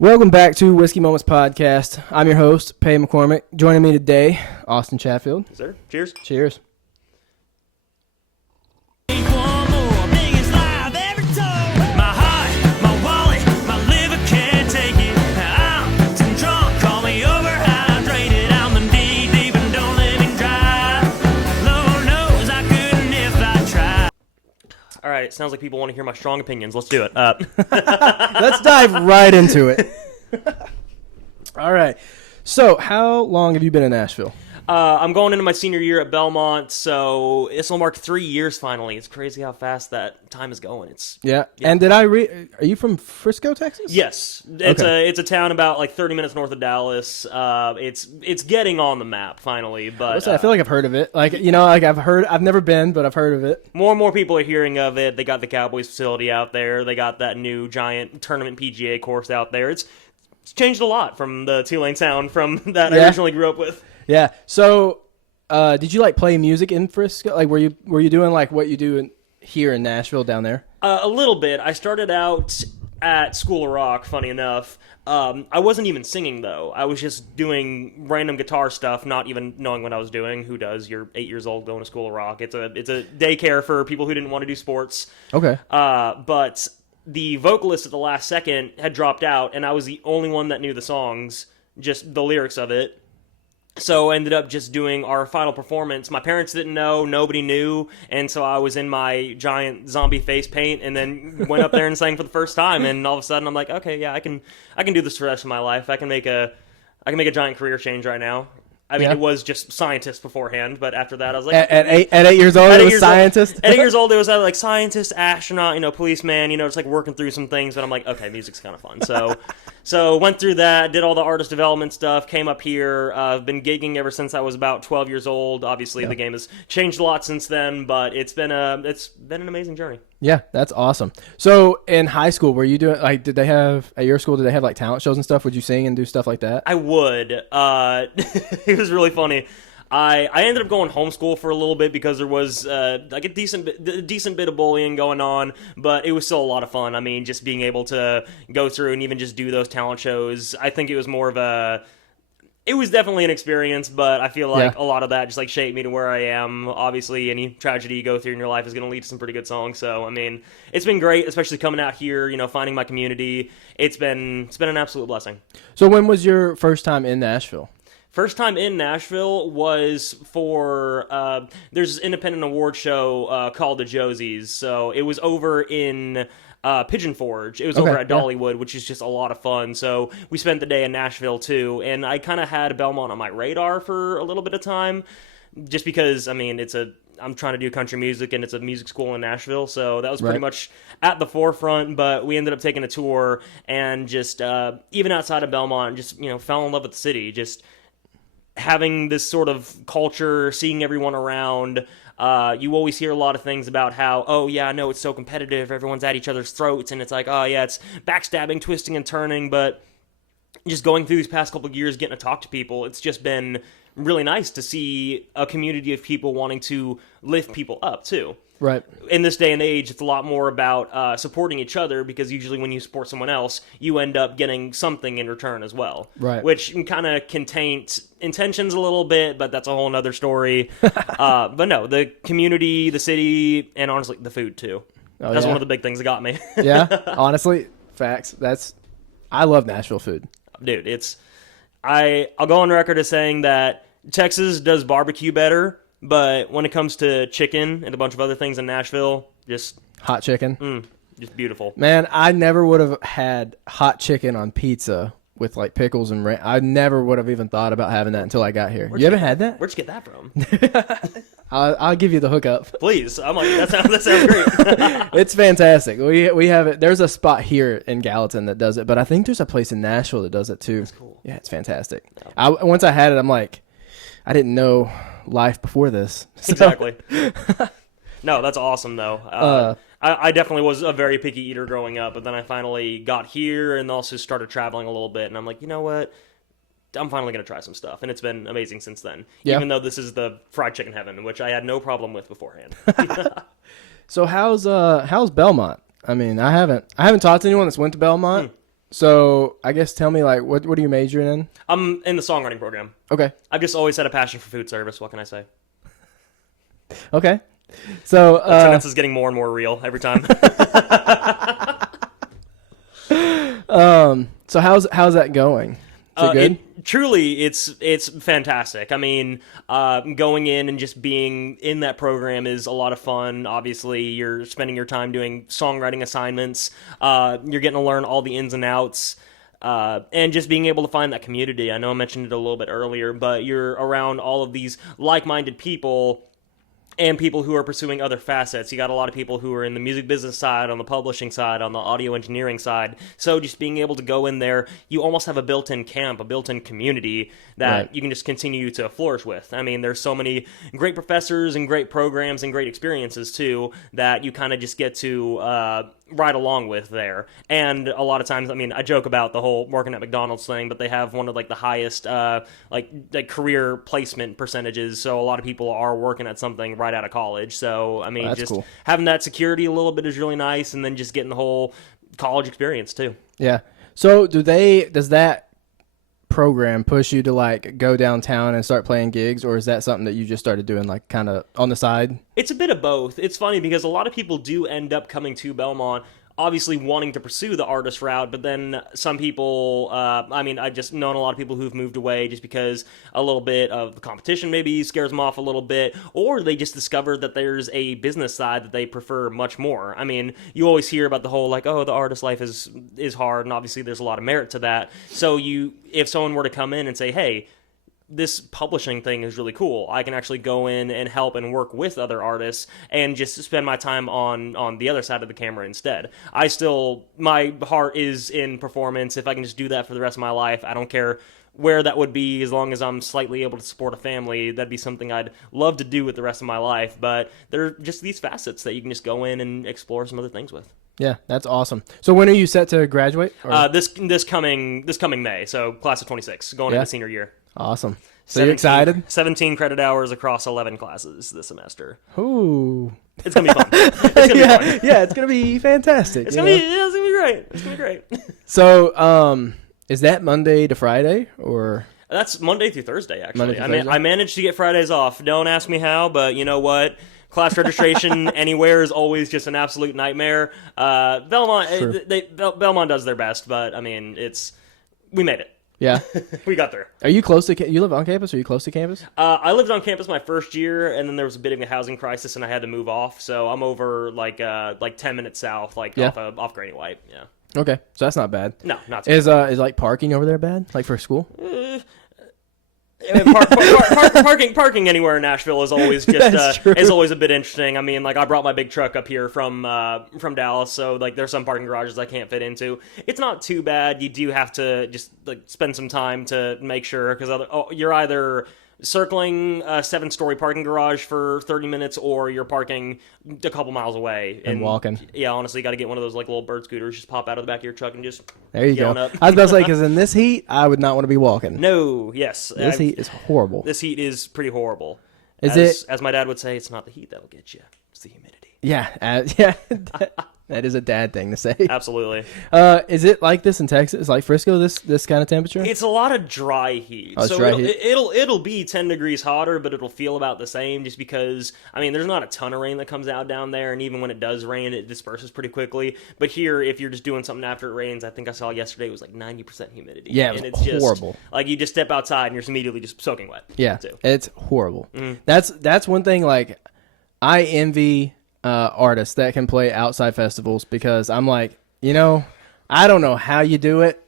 Welcome back to Whiskey Moments Podcast. I'm your host, Pay McCormick. Joining me today, Austin Chatfield. Yes, sir. Cheers. Cheers. All right, sounds like people want to hear my strong opinions. Let's do it. Let's dive right into it. All right. So, how long have you been in Nashville? I'm going into my senior year at Belmont, so this will mark 3 years finally. It's crazy how fast that time is going. Yeah. And did I read? Are you from Frisco, Texas? Yes, it's a town about like 30 minutes north of Dallas. It's getting on the map finally, but I feel like I've heard of it. I've never been, but I've heard of it. More and more people are hearing of it. They got the Cowboys facility out there. They got that new giant tournament PGA course out there. It's changed a lot from the Tulane sound from that I originally grew up with. Yeah. So, did you play music in Frisco? Were you doing what you do here in Nashville down there? A little bit. I started out at School of Rock. Funny enough, I wasn't even singing though. I was just doing random guitar stuff, not even knowing what I was doing. Who does? You're 8 years old going to School of Rock. It's a daycare for people who didn't want to do sports. Okay. But the vocalist at the last second had dropped out, and I was the only one that knew the songs, just the lyrics of it. So I ended up just doing our final performance. My parents didn't know, nobody knew, and so I was in my giant zombie face paint and then went up there and sang for the first time, and all of a sudden I'm like, okay, yeah, I can do this for the rest of my life. I can make a giant career change right now. I mean, It was just scientist beforehand, but after that, I was like... At 8 years old, it was scientist? At 8 years old, it was like scientist, astronaut, policeman, just working through some things, but I'm like, okay, music's kind of fun. So went through that, did all the artist development stuff, came up here, been gigging ever since I was about 12 years old. Obviously, The game has changed a lot since then, but it's been an amazing journey. Yeah, that's awesome. So in high school, were you doing did they have at your school? Did they have talent shows and stuff? Would you sing and do stuff like that? I would. It was really funny. I ended up going homeschool for a little bit because there was a decent bit of bullying going on, but it was still a lot of fun. I mean, just being able to go through and even just do those talent shows. I think it was more of it was definitely an experience, but I feel like a lot of that just shaped me to where I am. Obviously, any tragedy you go through in your life is going to lead to some pretty good songs. So, I mean, it's been great, especially coming out here, finding my community. It's been an absolute blessing. So when was your first time in Nashville? First time in Nashville was for, there's this independent award show called the Josies. So it was over in Pigeon Forge. It was over at Dollywood, which is just a lot of fun. So we spent the day in Nashville too. And I kind of had Belmont on my radar for a little bit of time just because, I mean, I'm trying to do country music and it's a music school in Nashville. So that was pretty much at the forefront, but we ended up taking a tour and just, even outside of Belmont, just, fell in love with the city. Just having this sort of culture, seeing everyone around. You always hear a lot of things about how, oh yeah, I know it's so competitive, everyone's at each other's throats, and it's like, oh yeah, it's backstabbing, twisting, and turning, but just going through these past couple of years, getting to talk to people, it's just been really nice to see a community of people wanting to lift people up, too. Right. In this day and age, it's a lot more about supporting each other because usually when you support someone else, you end up getting something in return as well. Right. Which kind of can taint intentions a little bit, but that's a whole other story. But no, the community, the city, and honestly, the food too. That's one of the big things that got me. Yeah, honestly, facts. I love Nashville food. Dude, I'll go on record as saying that Texas does barbecue better. But when it comes to chicken and a bunch of other things in Nashville, just... Hot chicken? Just beautiful. Man, I never would have had hot chicken on pizza with pickles and I never would have even thought about having that until I got here. You haven't had that? Where'd you get that from? I'll give you the hookup. Please. I'm like, that sounds great. It's fantastic. We have it. There's a spot here in Gallatin that does it, but I think there's a place in Nashville that does it too. That's cool. Yeah, it's fantastic. No. Once I had it, I'm like, I didn't know life before this. So. Exactly. No, that's awesome though. I definitely was a very picky eater growing up, but then I finally got here and also started traveling a little bit, and I'm like, you know what? I'm finally going to try some stuff, and it's been amazing since then. Yeah. Even though this is the fried chicken heaven, which I had no problem with beforehand. So how's Belmont? I mean, I haven't talked to anyone that's went to Belmont. So I guess tell me, like, what are you majoring in? I'm in the songwriting program. Okay. I've just always had a passion for food service. What can I say? Okay. So Attendance is getting more and more real every time. so how's that going? Is it good? Truly, it's fantastic. I mean, going in and just being in that program is a lot of fun. Obviously, you're spending your time doing songwriting assignments. You're getting to learn all the ins and outs. And just being able to find that community. I know I mentioned it a little bit earlier, but you're around all of these like-minded people and people who are pursuing other facets. You got a lot of people who are in the music business side, on the publishing side, on the audio engineering side. So just being able to go in there, you almost have a built-in camp, a built-in community that you can just continue to flourish with. I mean, there's so many great professors and great programs and great experiences, too, that you kind of just get to ride along with there. And a lot of times, I mean, I joke about the whole working at McDonald's thing, but they have one of like the highest like career placement percentages. So a lot of people are working at something right out of college. So I mean, just cool. Having that security a little bit is really nice, and then just getting the whole college experience too. Yeah. So does that program push you to like go downtown and start playing gigs, or is that something that you just started doing like kind of on the side? It's a bit of both. It's funny because a lot of people do end up coming to Belmont obviously wanting to pursue the artist route, but then some people, I mean, I've just known a lot of people who've moved away just because a little bit of the competition maybe scares them off a little bit, or they just discover that there's a business side that they prefer much more. I mean, you always hear about the whole, like, oh, the artist life is hard, and obviously there's a lot of merit to that. So if someone were to come in and say, hey, this publishing thing is really cool, I can actually go in and help and work with other artists and just spend my time on the other side of the camera instead. My heart is in performance. If I can just do that for the rest of my life, I don't care where that would be, as long as I'm slightly able to support a family. That'd be something I'd love to do with the rest of my life. But there are just these facets that you can just go in and explore some other things with. Yeah, that's awesome. So when are you set to graduate? This coming May, so class of 26, going into senior year. Awesome. So you're excited? 17 credit hours across 11 classes this semester. Ooh. It's going to be fun. It's going to be fun. Yeah, it's going to be fantastic. It's going to be great. It's going to be great. So, is that Monday to Friday, or? That's Monday through Thursday, actually. Monday through Thursday? I managed to get Fridays off. Don't ask me how, but you know what? Class registration anywhere is always just an absolute nightmare. Belmont, Belmont does their best, but I mean, we made it. Yeah. We got there. Are you close to you live on campus? Are you close to campus? I lived on campus my first year, and then there was a bit of a housing crisis, and I had to move off. So I'm over like 10 minutes south, off Granny White. Yeah. Okay, so that's not bad. No, not too bad. Is like parking over there bad? Like for school? Parking anywhere in Nashville is always just is always a bit interesting. I mean, like I brought my big truck up here from Dallas, so like there's some parking garages I can't fit into. It's not too bad. You do have to just like spend some time to make sure, because you're either circling a 7-story parking garage for 30 minutes, or you're parking a couple miles away and walking. Yeah, honestly, you got to get one of those like little bird scooters, just pop out of the back of your truck and just there you go. Up. I was about to say, because in this heat, I would not want to be walking. No, yes, this heat is horrible. This heat is pretty horrible. As my dad would say, it's not the heat that'll get you; it's the humidity. Yeah, that is a dad thing to say. Absolutely. Is it like this in Texas? Like Frisco, this kind of temperature? It's a lot of dry heat. Oh, so dry heat. It'll be 10 degrees hotter, but it'll feel about the same, just because, I mean, there's not a ton of rain that comes out down there, and even when it does rain, it disperses pretty quickly. But here, if you're just doing something after it rains, I think I saw yesterday it was like 90% humidity. Yeah, it's horrible. Just, like, you just step outside and you're immediately just soaking wet. Yeah, too. It's horrible. Mm-hmm. That's one thing, like, I envy artists that can play outside festivals, because I'm like, I don't know how you do it,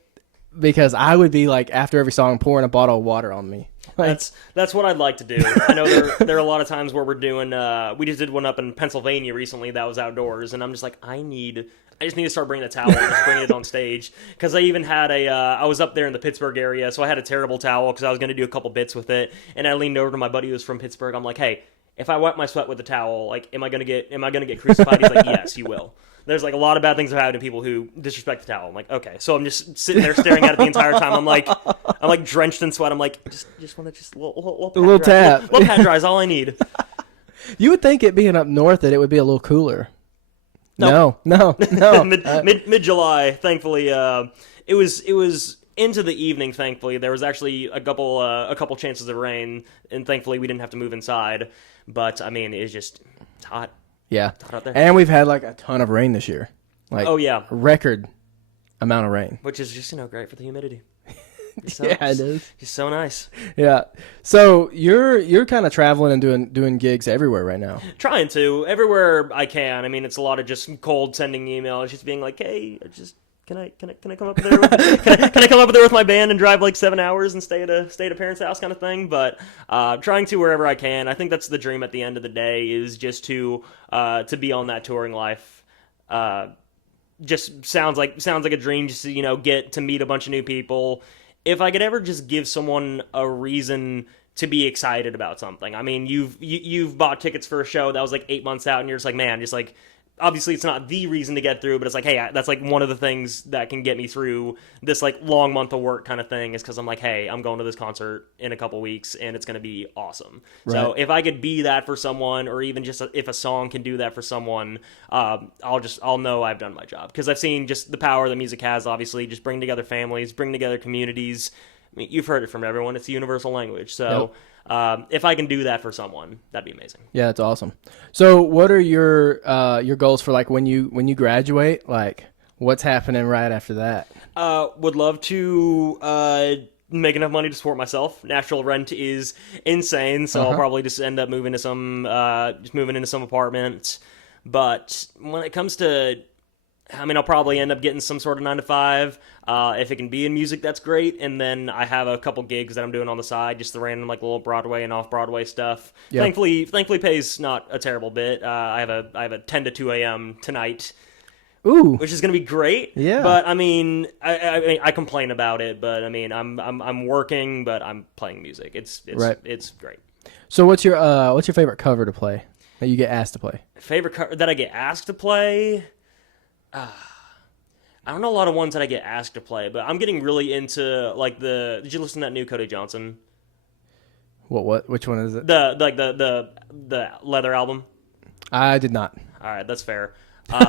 because I would be like, after every song, pouring a bottle of water on me. Like, that's what I'd like to do. I know there are a lot of times where we're doing, we just did one up in Pennsylvania recently that was outdoors, and I'm just like, I just need to start bringing a towel and just bringing it on stage. Because I even had I was up there in the Pittsburgh area, so I had a terrible towel because I was going to do a couple bits with it, and I leaned over to my buddy who was from Pittsburgh. I'm like, hey, if I wipe my sweat with the towel, like, am I gonna get crucified? He's like, yes, you will. There's like a lot of bad things that happen to people who disrespect the towel. I'm like, okay, so I'm just sitting there staring at it the entire time. I'm like drenched in sweat. I'm like, just want to just a little tap. Little pat dry is all I need. You would think it being up north that it would be a little cooler. No. No. Mid July, thankfully. it was into the evening. Thankfully, there was actually a couple chances of rain, and thankfully we didn't have to move inside. But I mean, it's hot. Yeah. It's hot out there. And we've had like a ton of rain this year. Like, oh yeah, record amount of rain. which is just great for the humidity. Yeah, it is. Just so nice. Yeah. So you're kind of traveling and doing gigs everywhere right now. Trying to everywhere I can. I mean, it's a lot of just cold sending emails, just being like, "Hey, can I come up there? Can I come up there with my band and drive like 7 hours and stay at a parent's house kind of thing?" But trying to wherever I can. I think that's the dream at the end of the day, is just to be on that touring life. Just sounds like a dream. Just to, get to meet a bunch of new people. If I could ever just give someone a reason to be excited about something. I mean, you've bought tickets for a show that was like 8 months out, and you're just like, man, just like, obviously it's not the reason to get through, but it's like, hey, that's like one of the things that can get me through this like long month of work kind of thing, is because I'm like, hey, I'm going to this concert in a couple weeks and it's going to be awesome. Right. So if I could be that for someone, or even just if a song can do that for someone, I'll know I've done my job, because I've seen just the power that music has. Obviously, just bring together families, bring together communities. I mean, you've heard it from everyone. It's the universal language. So. Yep. If I can do that for someone, that'd be amazing. Yeah, that's awesome. So what are your goals for like when you graduate? Like, what's happening right after that? Would love to make enough money to support myself. Nashville rent is insane, so I'll probably just end up moving to some apartment. But when it comes to, I mean, I'll probably end up getting some sort of 9-to-5. If it can be in music, that's great. And then I have a couple gigs that I'm doing on the side, just the random like little Broadway and off-Broadway stuff. Yeah. Thankfully, pays not a terrible bit. I have a 10 to 2 a.m. tonight. Ooh, which is going to be great. Yeah. But I mean, I complain about it, but I mean, I'm working, but I'm playing music. It's right. It's great. So what's your favorite cover to play that you get asked to play? Favorite cover that I get asked to play? I don't know a lot of ones that I get asked to play, but I'm getting really into like did you listen to that new Cody Johnson? What? Which one is it? The Leather album? I did not. All right, that's fair. No,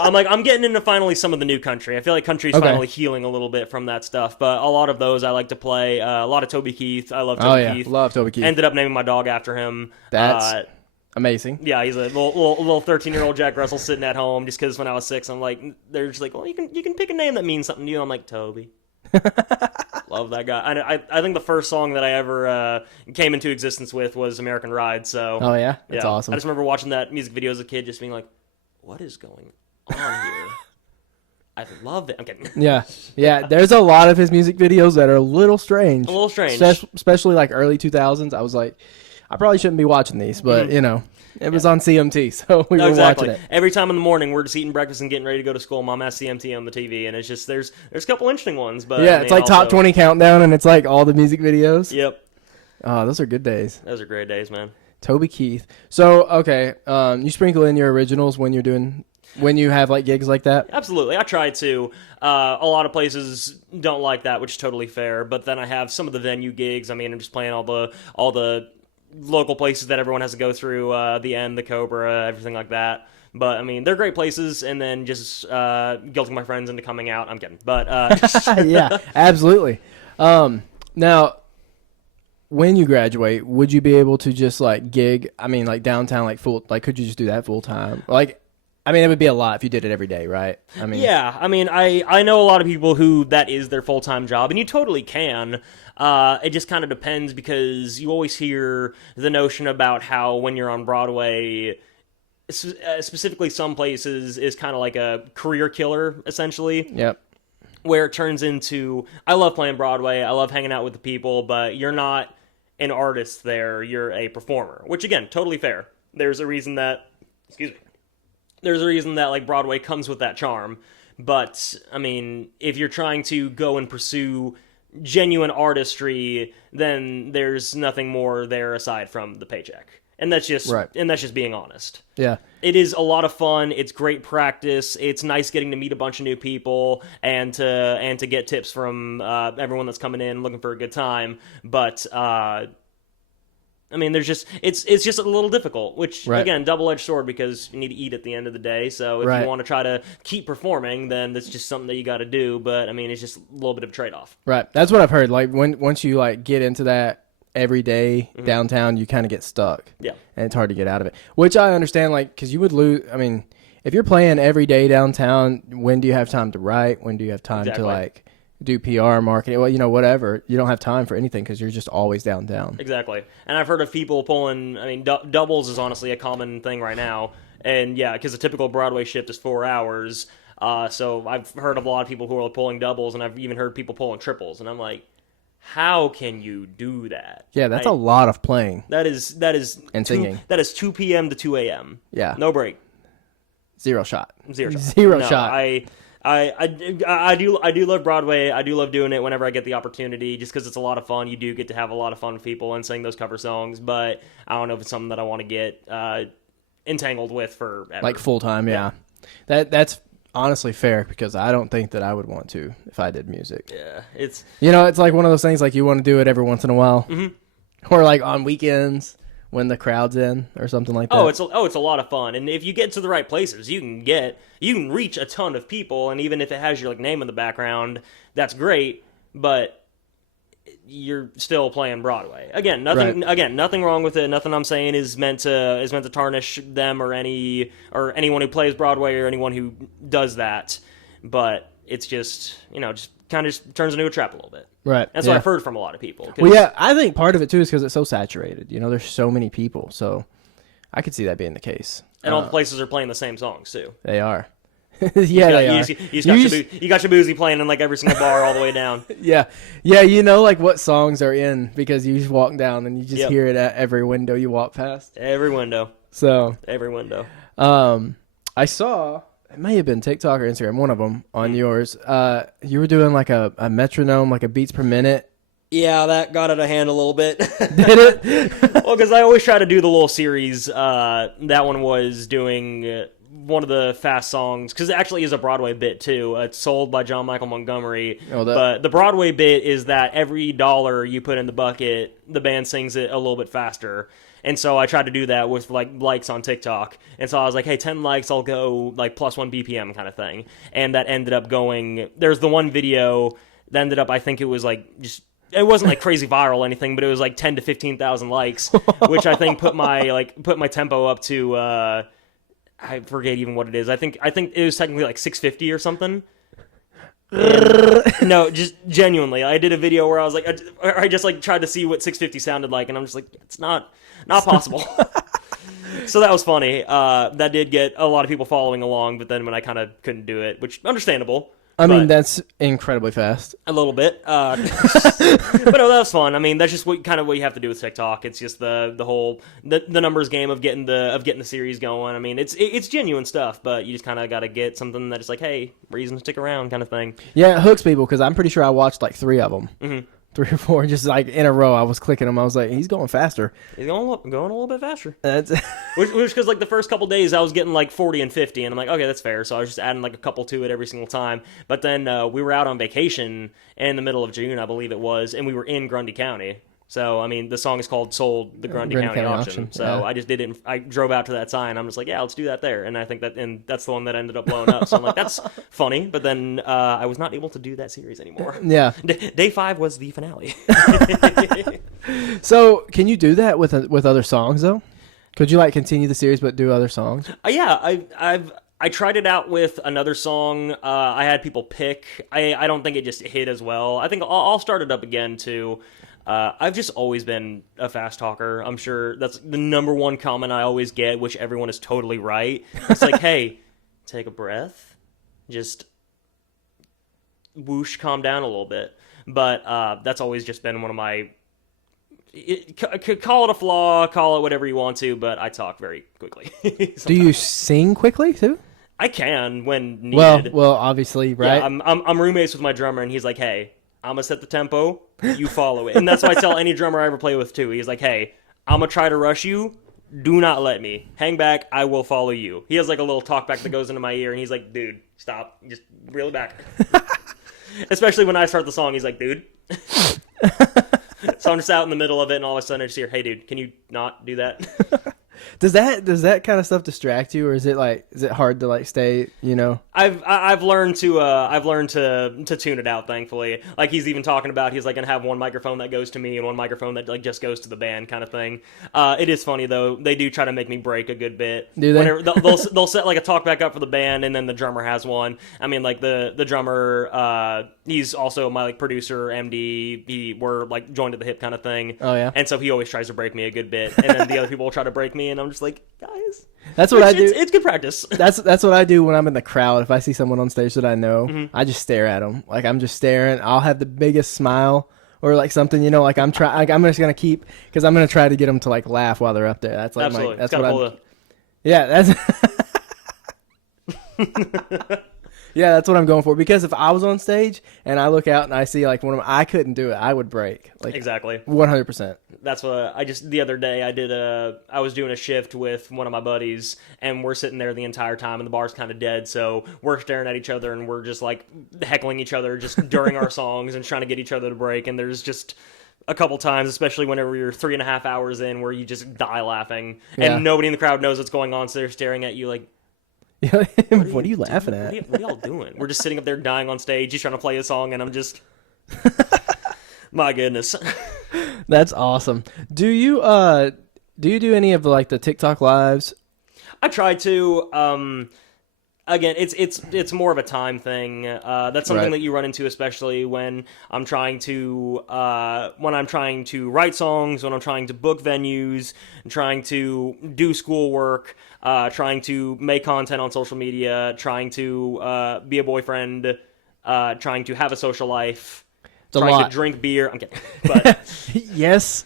I'm getting into finally some of the new country. I feel like country's finally healing a little bit from that stuff, but a lot of those I like to play. A lot of Toby Keith. I love Toby Keith. Love Toby Keith. Ended up naming my dog after him. That's amazing. Yeah, he's a little 13-year-old Jack Russell sitting at home, just because when I was 6, I'm like, they're just like, well, you can pick a name that means something to you. I'm like, Toby. Love that guy. I think the first song that I ever came into existence with was American Ride. So that's awesome. I just remember watching that music video as a kid, just being like, what is going on here? I love it. I'm kidding. Yeah. There's a lot of his music videos that are a little strange. Especially like early 2000s. I was like, I probably shouldn't be watching these, but it was on CMT, so we were watching it. Every time in the morning, we're just eating breakfast and getting ready to go to school. Mom has CMT on the TV, and it's just there's a couple interesting ones, but it's like top 20 countdown, and it's like all the music videos. Yep. Oh, those are good days. Those are great days, man. Toby Keith. So you sprinkle in your originals when you have like gigs like that? Absolutely. I try to. A lot of places don't like that, which is totally fair. But then I have some of the venue gigs. I mean, I'm just playing all the local places that everyone has to go through, the End, the Cobra, everything like that. But I mean, they're great places, and then just guilting my friends into coming out. I'm kidding, but yeah, absolutely. Now, when you graduate, would you be able to just like gig? I mean, like downtown, like full. Like, could you just do that full time? Like, I mean, it would be a lot if you did it every day, right? I mean, yeah. I mean, I know a lot of people who that is their full time job, and you totally can. It just kind of depends, because you always hear the notion about how when you're on Broadway, specifically some places, is kind of like a career killer, essentially. Yep. Where it turns into, I love playing Broadway, I love hanging out with the people, but you're not an artist there, you're a performer. Which, again, totally fair. There's a reason that, like Broadway comes with that charm. But, I mean, if you're trying to go and pursue genuine artistry, then there's nothing more there aside from the paycheck. And that's just being honest. Yeah. It is a lot of fun. It's great practice. It's nice getting to meet a bunch of new people and to get tips from everyone that's coming in looking for a good time. But I mean, there's just it's just a little difficult, which Right. again, double-edged sword because you need to eat at the end of the day. So if Right. you want to try to keep performing, then that's just something that you got to do. But I mean, it's just a little bit of a trade-off. Right. That's what I've heard. Like once you like get into that every day downtown, you kind of get stuck. Yeah. And it's hard to get out of it. Which I understand, like, because you would lose. I mean, if you're playing every day downtown, when do you have time to write? When do you have time to like do PR marketing? Well, whatever. You don't have time for anything because you're just always downtown. Exactly. And I've heard of people pulling. I mean, doubles is honestly a common thing right now. And yeah, because a typical Broadway shift is 4 hours. So I've heard of a lot of people who are pulling doubles, and I've even heard people pulling triples. And I'm like, how can you do that? Yeah, that's a lot of playing. That is and singing. That is 2 p.m. to 2 a.m. Yeah. No break. Zero shot. Zero No, shot. I do love Broadway. I do love doing it whenever I get the opportunity, just because it's a lot of fun. You do get to have a lot of fun with people and sing those cover songs. But I don't know if it's something that I want to get entangled with forever. Like full time, yeah. That's honestly fair because I don't think that I would want to if I did music. Yeah, it's it's like one of those things like you want to do it every once in a while, or like on weekends when the crowd's in or something like that. It's a lot of fun, and if you get to the right places, you can reach a ton of people, and even if it has your like name in the background, that's great. But you're still playing Broadway. Again, nothing wrong with it. Nothing I'm saying is meant to tarnish them or anyone who plays Broadway or anyone who does that. But it's just just kind of turns into a trap a little bit. Right. That's what I've heard from a lot of people. Well, yeah, I think part of it too is because it's so saturated. There's so many people, so I could see that being the case. And all the places are playing the same songs too. They are. Yeah, they are. You got your boozy playing in like every single bar all the way down. Yeah, like what songs are in because you just walk down and you just hear it at every window you walk past. Every window. So every window. I saw it may have been TikTok or Instagram, one of them on yours. You were doing like a metronome, like a beats per minute. Yeah, that got out of hand a little bit. Did it? Well, because I always try to do the little series. That one was doing one of the fast songs, because it actually is a Broadway bit too. It's sold by John Michael Montgomery. But the Broadway bit is that every dollar you put in the bucket, the band sings it a little bit faster. And so I tried to do that with like likes on TikTok. And so I was like, hey, 10 likes, I'll go like +1 BPM kind of thing. And that ended up going, there's the one video that ended up, I think it was like just, it wasn't like crazy viral or anything, but it was like 10 to 15,000 likes, which I think put my tempo up to, I forget even what it is. I think it was technically like 650 or something. No, just genuinely, I did a video where I was like, I just like tried to see what 650 sounded like, and I'm just like, it's not possible. So that was funny. That did get a lot of people following along, but then when I kind of couldn't do it, which understandable. I mean, that's incredibly fast. A little bit. But no, that was fun. I mean, that's just what you have to do with TikTok. It's just the whole the numbers game of getting the series going. I mean, it's genuine stuff, but you just kind of got to get something that's like, hey, reason to stick around kind of thing. Yeah, it hooks people because I'm pretty sure I watched like 3 of them. Mm-hmm. 3 or 4, just like in a row. I was clicking them. I was like, he's going faster. He's going a little bit faster. That's which because like the first couple days I was getting like 40 and 50, and I'm like, okay, that's fair. So I was just adding like a couple to it every single time. But then we were out on vacation in the middle of June, I believe it was, and we were in Grundy County. So, I mean, the song is called Sold the Grundy County Auction. So yeah. I just did it. I drove out to that sign. I'm just like, yeah, let's do that there. And I think that's the one that ended up blowing up. So I'm like, that's funny. But then I was not able to do that series anymore. Yeah. Day 5 was the finale. So, can you do that with other songs though? Could you like continue the series but do other songs? Yeah, I tried it out with another song. I had people pick. I don't think it just hit as well. I think I'll start it up again too. I've just always been a fast talker. I'm sure that's the number one comment I always get, which everyone is totally right. It's like, hey, take a breath. Just whoosh, calm down a little bit. But that's always just been one of my... call it a flaw, call it whatever you want to, but I talk very quickly. Do you sing quickly too? I can when needed. Well, obviously, right? Yeah, I'm roommates with my drummer, and he's like, hey, I'm going to set the tempo, you follow it. And that's what I tell any drummer I ever play with, too. He's like, hey, I'm going to try to rush you. Do not let me. Hang back. I will follow you. He has like a little talk back that goes into my ear, and he's like, dude, stop. Just reel it back. Especially when I start the song, he's like, dude. So I'm just out in the middle of it, and all of a sudden I just hear, "Hey, dude, can you not do that?" Does that kind of stuff distract you, or is it hard to like stay, you know? I've learned to tune it out, thankfully. Like, he's even talking about, he's like gonna have one microphone that goes to me and one microphone that like just goes to the band, kind of thing. It is funny though, they do try to make me break a good bit. Do they? Whenever, they'll set like a talk back up for the band, and then the drummer has one. I mean, like the drummer, he's also my like producer, MD. We're like joined at the hip kind of thing. Oh yeah. And so he always tries to break me a good bit, and then the other people will try to break me, and I'm just like, guys, that's what I do. It's good practice. That's what I do when I'm in the crowd. If I see someone on stage that I know, I just stare at them. Like, I'm just staring. I'll have the biggest smile or like something, you know. Like, I'm just gonna keep, because I'm gonna try to get them to like laugh while they're up there. That's like absolutely. that's what I. Yeah, that's. Yeah, that's what I'm going for. Because if I was on stage and I look out and I see like one of them, I couldn't do it. I would break. Like, exactly. 100%. That's what the other day I was doing a shift with one of my buddies, and we're sitting there the entire time, and the bar's kind of dead, so we're staring at each other, and we're just like heckling each other just during our songs and trying to get each other to break. And there's just a couple times, especially whenever you're 3.5 hours in, where you just die laughing, and nobody in the crowd knows what's going on, so they're staring at you like, what are you laughing at? What are y'all doing? We're just sitting up there dying on stage. He's trying to play a song, and I'm just, my goodness. That's awesome. Do you do any of like the TikTok lives? I try to. Again, it's more of a time thing. That's something that you run into, especially when I'm trying to write songs, when I'm trying to book venues, and trying to do schoolwork, trying to make content on social media, trying to be a boyfriend, trying to have a social life, trying to drink beer. I'm kidding, but yes.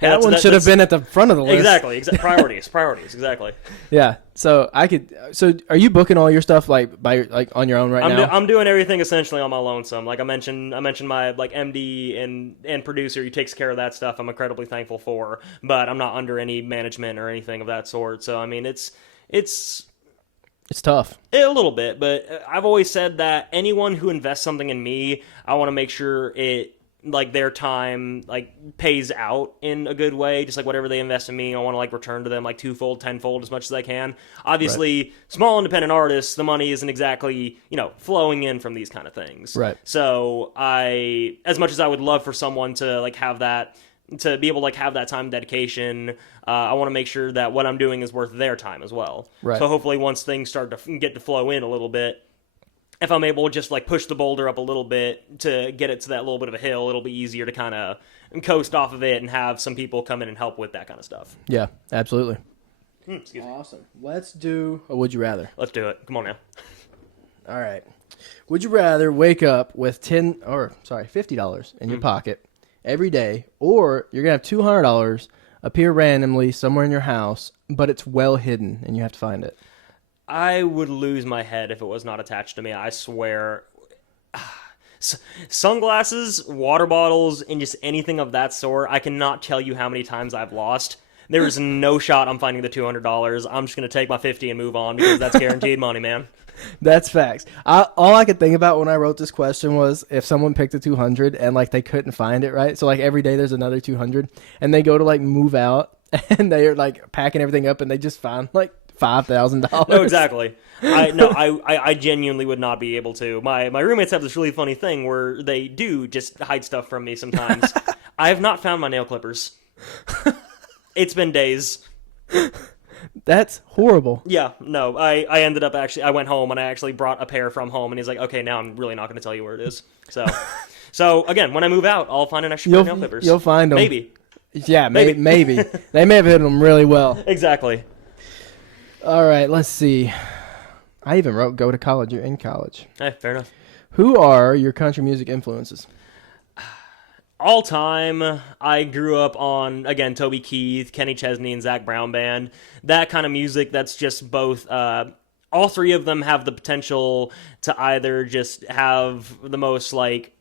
That one should have been at the front of the list. Exactly. Priorities, exactly. Yeah. So are you booking all your stuff like on your own now? I'm doing everything essentially on my lonesome. Like I mentioned my like MD and producer who takes care of that stuff. I'm incredibly thankful for, but I'm not under any management or anything of that sort. So I mean, it's tough. A little bit, but I've always said that anyone who invests something in me, I want to make sure it, like, their time like pays out in a good way. Just like whatever they invest in me, I want to like return to them like twofold, tenfold, as much as I can. Obviously, small independent artists, the money isn't exactly, flowing in from these kind of things. Right. So as much as I would love for someone to like have that, to be able to like have that time and dedication, I want to make sure that what I'm doing is worth their time as well. Right. So hopefully once things start to get to flow in a little bit, if I'm able to just like push the boulder up a little bit to get it to that little bit of a hill, it'll be easier to kind of coast off of it and have some people come in and help with that kind of stuff. Yeah, absolutely. Excuse me. Awesome. Let's do a Would You Rather. Let's do it. Come on now. All right. Would you rather wake up with $50 in your pocket every day, or you're going to have $200 appear randomly somewhere in your house, but it's well hidden and you have to find it? I would lose my head if it was not attached to me. I swear. Sunglasses, water bottles, and just anything of that sort, I cannot tell you how many times I've lost. There is no shot I'm finding the $200. I'm just going to take my 50 and move on, because that's guaranteed money, man. That's facts. All I could think about when I wrote this question was if someone picked a 200 and like they couldn't find it, right? So like every day there's another 200, and they go to like move out, and they're like packing everything up, and they just find like $5,000. No, exactly. I genuinely would not be able to. My roommates have this really funny thing where they do just hide stuff from me sometimes. I have not found my nail clippers. It's been days. That's horrible. Yeah, no. I ended up I went home and I actually brought a pair from home, and he's like, okay, now I'm really not going to tell you where it is. So again, when I move out, I'll find an extra pair of nail clippers. You'll find them. Maybe. Yeah, maybe. They may have hidden them really well. Exactly. All right, let's see. I even wrote go to college. You're in college. Hey, fair enough. Who are your country music influences? All time, I grew up on, again, Toby Keith, Kenny Chesney, and Zach Brown Band. That kind of music that's just both, all three of them have the potential to either just have the most, like,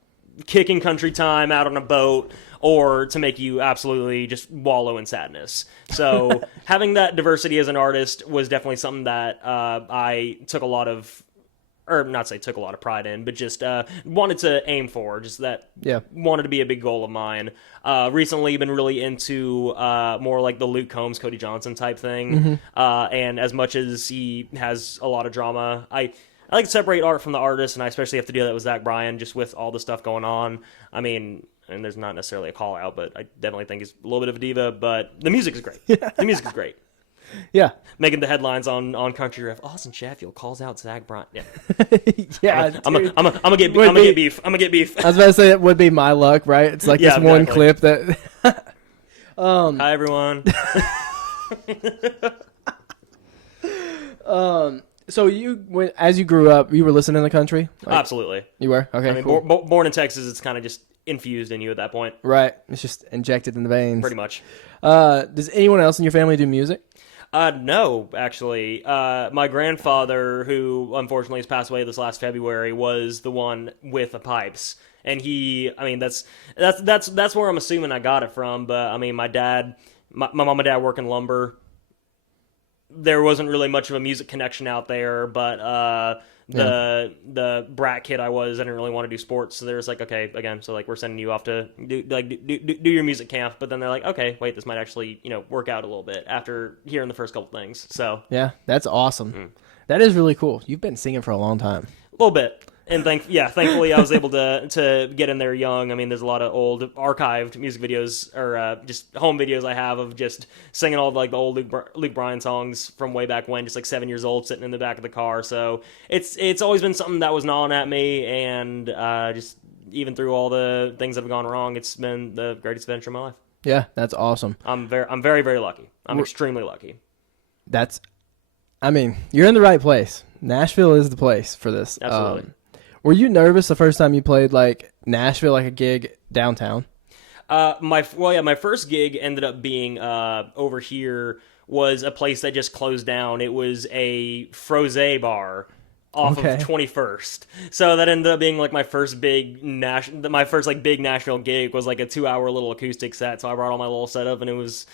kicking country time out on a boat, or to make you absolutely just wallow in sadness. So having that diversity as an artist was definitely something that I took a lot of or not say took a lot of pride in, but just wanted to aim for, just that wanted to be a big goal of mine. Recently been really into more like the Luke Combs, Cody Johnson type thing. And as much as he has a lot of drama, I like to separate art from the artist, and I especially have to do that with Zach Bryan, just with all the stuff going on. I mean, and there's not necessarily a call out, but I definitely think he's a little bit of a diva, but the music is great. The music is great. Yeah. Making the headlines on Country Ref. Austin Chatfield calls out Zach Bryan. Yeah. I'm gonna get beef. I'm gonna get beef. I was about to say it would be my luck, right? It's like this one clip that. Hi everyone. So as you grew up, you were listening to the country? Absolutely. You were? Okay. I mean, cool. Born in Texas, it's kind of just infused in you at that point. Right. It's just injected in the veins. Pretty much. Does anyone else in your family do music? No, actually. My grandfather, who unfortunately has passed away this last February, was the one with the pipes. And that's where I'm assuming I got it from. But I mean, my mom and dad work in lumber. There wasn't really much of a music connection out there, but the brat kid I didn't really want to do sports, so they was like, okay, again, so like we're sending you off to do your music camp, but then they're like, okay, wait, this might actually work out a little bit after hearing the first couple things. So yeah, that's awesome. That is really cool. You've been singing for a long time. A little bit. And thankfully I was able to get in there young. I mean, there's a lot of old archived music videos or just home videos I have of just singing all the old Luke Bryan songs from way back when, just like 7 years old, sitting in the back of the car. So it's always been something that was gnawing at me, and just even through all the things that have gone wrong, it's been the greatest adventure of my life. Yeah, that's awesome. I'm very, very lucky. I'm extremely lucky. You're in the right place. Nashville is the place for this. Absolutely. Were you nervous the first time you played like Nashville, like a gig downtown? My first gig ended up being over here was a place that just closed down. It was a Frosé bar off of 21st. So that ended up being like my first big big Nashville gig was like a 2-hour little acoustic set. So I brought all my little setup, and it was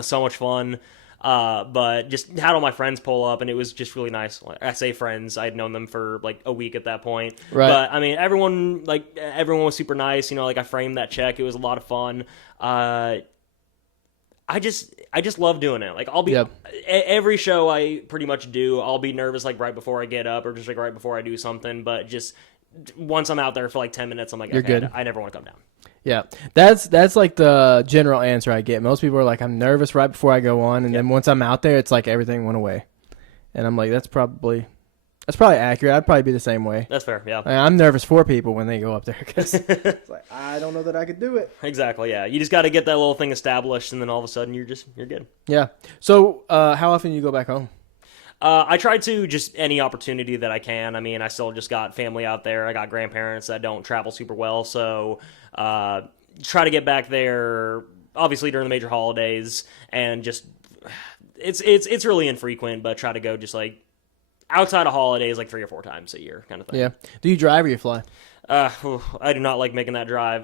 so much fun. But just had all my friends pull up, and it was just really nice. I say friends, I'd known them for like a week at that point. Right. But I mean, everyone was super nice. I framed that check. It was a lot of fun. I just love doing it. Like every show I pretty much do, I'll be nervous like right before I get up or just like right before I do something. But just once I'm out there for like 10 minutes, I'm like, you're good. I never want to come down. Yeah, that's like the general answer I get. Most people are like, I'm nervous right before I go on, and then once I'm out there, it's like everything went away. And I'm like, that's probably accurate. I'd probably be the same way. That's fair, yeah. I'm nervous for people when they go up there because it's like, I don't know that I could do it. Exactly, yeah. You just got to get that little thing established, and then all of a sudden you're good. Yeah. So how often do you go back home? I try to just any opportunity that I can. I mean, I still just got family out there. I got grandparents that don't travel super well, so try to get back there, obviously during the major holidays, and just it's really infrequent, but try to go just like outside of holidays like 3 or 4 times a year kind of thing. Yeah. Do you drive or you fly? I do not like making that drive.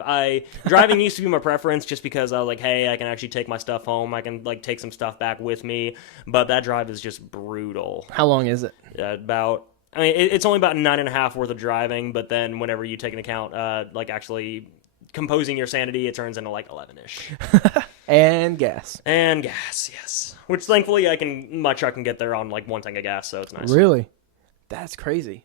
Driving used to be my preference just because I was like, hey, I can actually take my stuff home. I can like take some stuff back with me, but that drive is just brutal. How long is it? It's only about 9.5 worth of driving, but then whenever you take into account like actually composing your sanity, it turns into like 11-ish. And gas. Yes. Which thankfully my truck can get there on like 1 tank of gas, so it's nice. Really? That's crazy.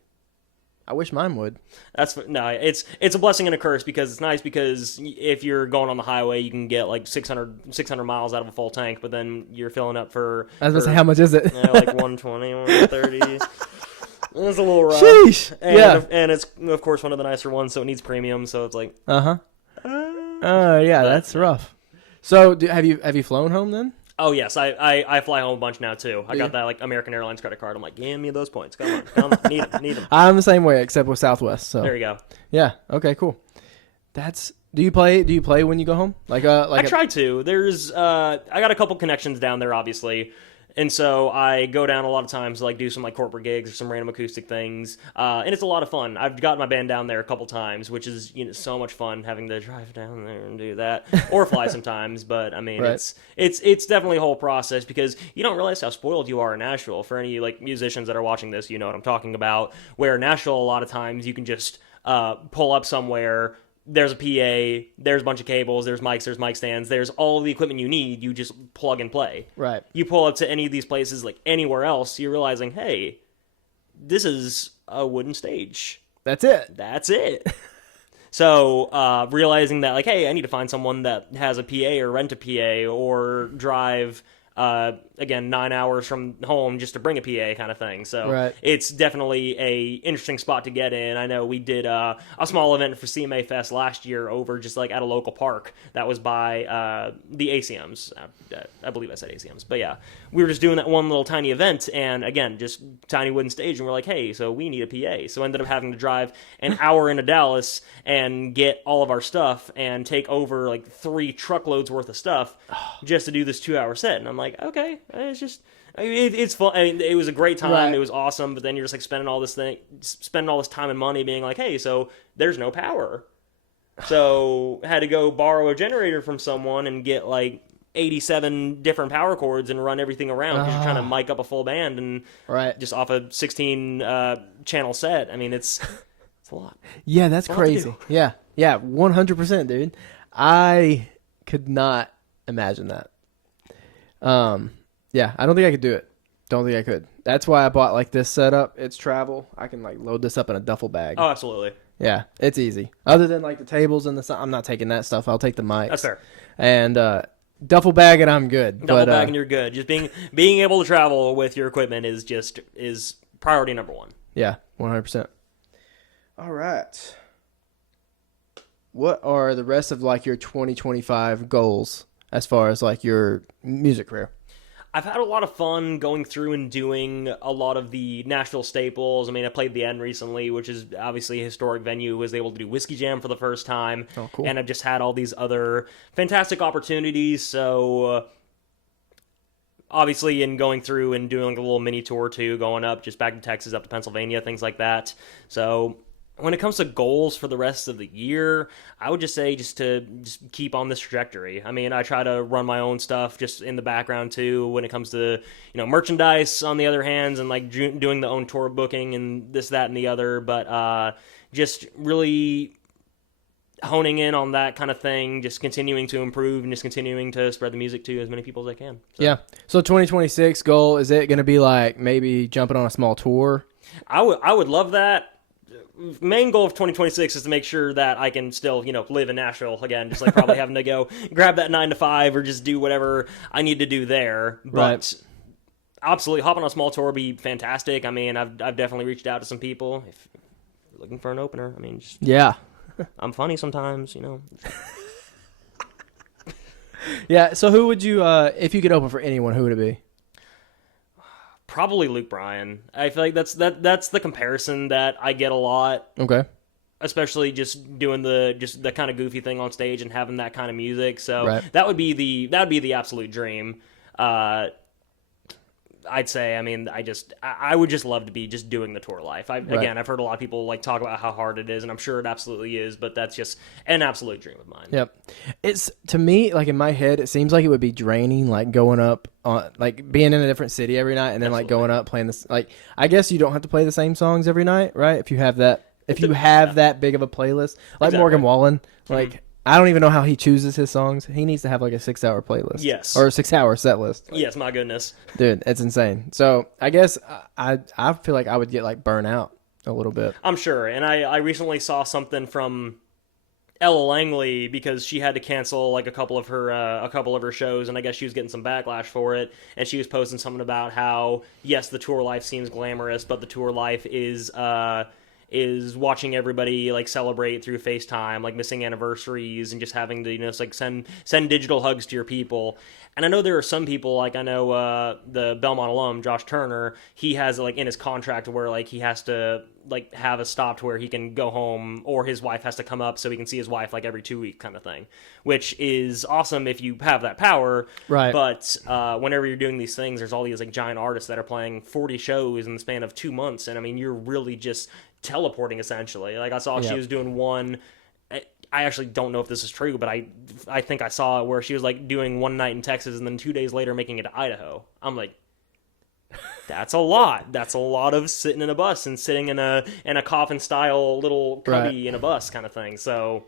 I wish mine would. It's a blessing and a curse because it's nice because if you're going on the highway, you can get like 600 miles out of a full tank, but then you're filling up for... I was going to say, how much is it? Like 120, 130. It's a little rough. Sheesh. And it's, of course, one of the nicer ones, so it needs premium, so it's like... Yeah, that's rough. So, have you flown home then? Oh, yes. I fly home a bunch now, too. I got that like American Airlines credit card. I'm like, give me those points. Come on. Need them. I'm the same way, except with Southwest. So there you go. Yeah. Okay, cool. Do you play when you go home? I try to. There's I got a couple connections down there, obviously. And so I go down a lot of times to like do some like corporate gigs or some random acoustic things, and it's a lot of fun. I've got my band down there a couple times, which is so much fun having to drive down there and do that, or fly sometimes. But I mean, Right. it's definitely a whole process because you don't realize how spoiled you are in Nashville. For any like musicians that are watching this, you know what I'm talking about. Where Nashville, a lot of times you can just pull up somewhere. There's a PA, there's a bunch of cables, there's mic stands, there's all the equipment you need. You just plug and play. Right. You pull up to any of these places, like anywhere else, you're realizing, hey, this is a wooden stage. That's it. That's it. So realizing that, like, hey, I need to find someone that has a PA or rent a PA or drive, again, 9 hours from home just to bring a PA kind of thing. So Right. it's definitely a interesting spot to get in. I know we did a small event for CMA Fest last year over just like at a local park that was by the ACMs. I believe I said ACMs. But yeah, we were just doing that one little tiny event, and again, just tiny wooden stage, and we're like, hey, so we need a PA. So ended up having to drive an hour into Dallas and get all of our stuff and take over like 3 truckloads worth of stuff just to do this 2-hour set. And I'm like, okay, it's fun. I mean, it was a great time. Right. It was awesome. But then you're just like spending all this time and money being like, hey, so there's no power. So had to go borrow a generator from someone and get like 87 different power cords and run everything around because you're trying to mic up a full band and Right. just off a 16 channel set. I mean, it's a lot. Yeah, that's a lot to crazy. do. Yeah. Yeah, 100%, dude. I could not imagine that. Yeah, I don't think I could do it. Don't think I could. That's why I bought like this setup. It's travel. I can like load this up in a duffel bag. Oh, absolutely. Yeah, it's easy. Other than like the tables and I'm not taking that stuff. I'll take the mics. That's fair. And duffel bag and I'm good. Double but, bag and you're good. Just being able to travel with your equipment is priority number one. Yeah, 100%. All right. What are the rest of like your 2025 goals as far as like your music career? I've had a lot of fun going through and doing a lot of the Nashville staples. I mean, I played the N recently, which is obviously a historic venue. Was able to do Whiskey Jam for the first time. Oh, cool. And I've just had all these other fantastic opportunities. So, obviously, in going through and doing like a little mini tour too, going up just back to Texas, up to Pennsylvania, things like that. So, when it comes to goals for the rest of the year, I would just say just keep on this trajectory. I mean, I try to run my own stuff just in the background too when it comes to, merchandise on the other hands and like doing the own tour booking and this, that, and the other. But just really honing in on that kind of thing, just continuing to improve and just continuing to spread the music to as many people as I can. So, Yeah. So 2026 goal, is it going to be like maybe jumping on a small tour? I would love that. Main goal of 2026 is to make sure that I can still, live in Nashville again, just like probably having to go grab that 9 to 5 or just do whatever I need to do there. But Right. absolutely, hopping on a small tour would be fantastic. I mean, I've definitely reached out to some people. If you're looking for an opener, I mean, Yeah. I'm funny sometimes, Yeah. So who would you, if you could open for anyone, who would it be? Probably Luke Bryan. I feel like that's the comparison that I get a lot. Okay. Especially just doing the kind of goofy thing on stage and having that kind of music. So Right. that would be the absolute dream. I'd say. I mean, I would just love to be just doing the tour life. Again, I've heard a lot of people like talk about how hard it is, and I'm sure it absolutely is. But that's just an absolute dream of mine. Yep. It's, to me, like in my head, it seems like it would be draining, like going up on, like being in a different city every night and then like going up playing this. Like, I guess you don't have to play the same songs every night, right? If you have that, that big of a playlist, like Exactly. Morgan Wallen, like I don't even know how he chooses his songs. He needs to have like a 6-hour playlist. Yes. Or a 6-hour set list. Yes, my goodness. Dude, it's insane. So I guess I feel like I would get like burnt out a little bit. I'm sure. And I recently saw something from Ella Langley because she had to cancel like a couple of her shows, and I guess she was getting some backlash for it. And she was posting something about how yes, the tour life seems glamorous, but the tour life is watching everybody like celebrate through FaceTime, like missing anniversaries and just having to like send digital hugs to your people. And I know there are some people, like I know the Belmont alum Josh Turner, he has like in his contract where like he has to like have a stop to where he can go home, or his wife has to come up so he can see his wife like every 2 weeks kind of thing, which is awesome if you have that power. Right. But whenever you're doing these things, there's all these like giant artists that are playing 40 shows in the span of 2 months, and I mean you're really just teleporting essentially. Like I saw she was doing one. I actually don't know if this is true, but I think I saw it where she was like doing one night in Texas and then 2 days later making it to Idaho. I'm like, that's a lot. That's a lot of sitting in a bus and sitting in a coffin style little cubby in a bus kind of thing. So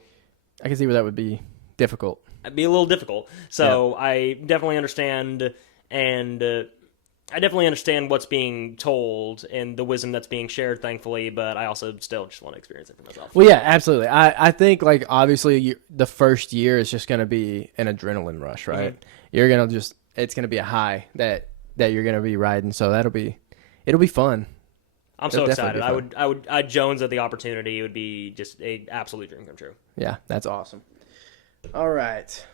I can see where that would be difficult. It'd be a little difficult. So I definitely understand, and I definitely understand what's being told and the wisdom that's being shared, thankfully, but I also still just want to experience it for myself. Well, yeah, absolutely. I think, like, obviously, the first year is just going to be an adrenaline rush, right? Mm-hmm. You're going to just, it's going to be a high that you're going to be riding, so it'll be fun. I'm so excited. I'd Jones at the opportunity. It would be just an absolute dream come true. Yeah, that's awesome. All right.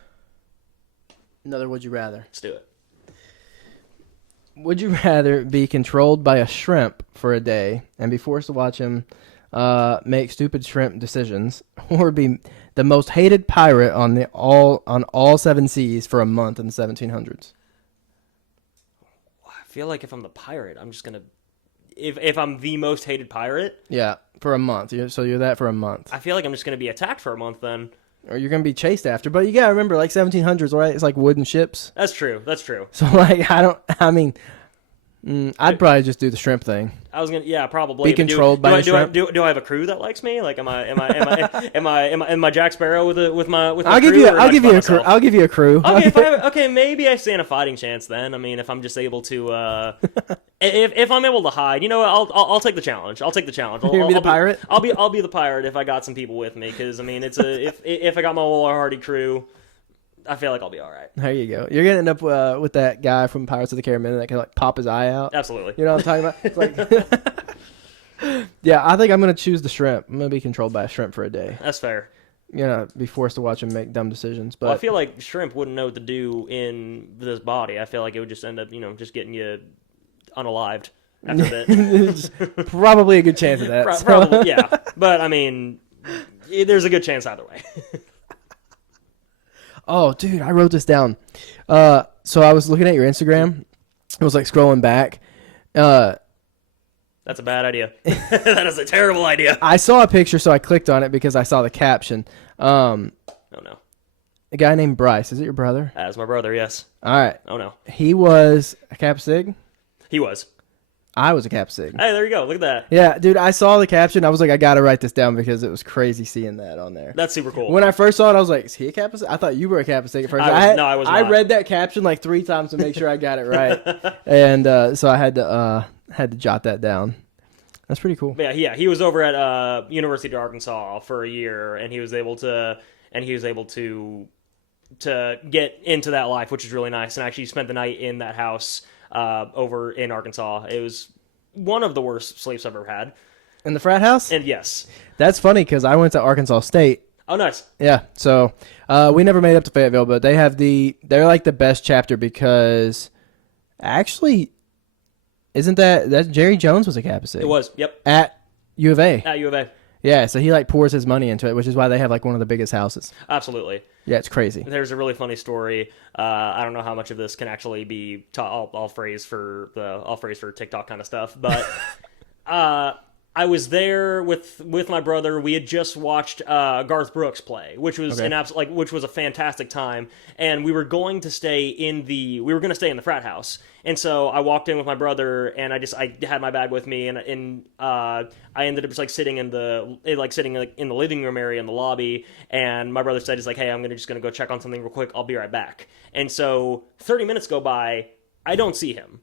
Another would you rather? Let's do it. Would you rather be controlled by a shrimp for a day and be forced to watch him make stupid shrimp decisions, or be the most hated pirate on all seven seas for a month in the 1700s? I feel like if I'm the pirate, I'm just gonna. If I'm the most hated pirate, yeah, for a month. So you're that for a month. I feel like I'm just gonna be attacked for a month then. Or you're going to be chased after. But you got to remember, like, 1700s, right? It's like wooden ships. That's true. So, like, I'd probably just do the shrimp thing. I was gonna, probably be controlled by the shrimp. Do I have a crew that likes me? Like, am I Jack Sparrow with my I'll give crew? I'll give you a crew. I'll give you a crew. Okay, maybe I stand a fighting chance then. I mean, if I'm just able to, if I'm able to hide, you know what? I'll take the challenge. I'll be the pirate. I'll be the pirate if I got some people with me, because I mean, it's if I got my whole Hardy crew, I feel like I'll be all right. There you go. You're going to end up with that guy from Pirates of the Caribbean that can like pop his eye out. Absolutely. You know what I'm talking about? It's like, yeah, I think I'm going to choose the shrimp. I'm going to be controlled by a shrimp for a day. That's fair. You know, be forced to watch him make dumb decisions. But well, I feel like shrimp wouldn't know what to do in this body. I feel like it would just end up, just getting you unalived after that. Probably a good chance of that. Probably, yeah. But I mean, there's a good chance either way. Oh, dude, I wrote this down. So I was looking at your Instagram. I was like scrolling back. That's a bad idea. That is a terrible idea. I saw a picture, so I clicked on it because I saw the caption. Oh, no. A guy named Bryce. Is it your brother? That's my brother, yes. All right. Oh, no. He was a Kappa Sig? He was. I was a Kappa Sig. Hey, there you go. Look at that. Yeah, dude, I saw the caption. I was like, I got to write this down because it was crazy seeing that on there. That's super cool. When I first saw it, I was like, is he a Kappa Sig? I thought you were a Kappa Sig at first. I was not. I read that caption like 3 times to make sure I got it right. And so I had to jot that down. That's pretty cool. Yeah, he was over at University of Arkansas for a year, and he was able to get into that life, which is really nice, and actually spent the night in that house over in Arkansas. It was one of the worst sleeps I've ever had. In the frat house? And yes. That's funny because I went to Arkansas State. Oh, nice. Yeah, so we never made it up to Fayetteville, but they're like the best chapter because actually, isn't that Jerry Jones was a Kappa Sig? It was, yep. At U of A. At U of A. Yeah, so he like pours his money into it, which is why they have like one of the biggest houses. Absolutely. Yeah, it's crazy. There's a really funny story. I don't know how much of this can actually be I'll phrase for TikTok kind of stuff, but I was there with my brother. We had just watched Garth Brooks play, which was which was a fantastic time, and we were going to stay in the frat house. And so I walked in with my brother, and I had my bag with me, and I ended up just sitting in the living room area in the lobby. And my brother said, "He's like, hey, I'm just gonna go check on something real quick. I'll be right back." And so 30 minutes go by. I don't see him.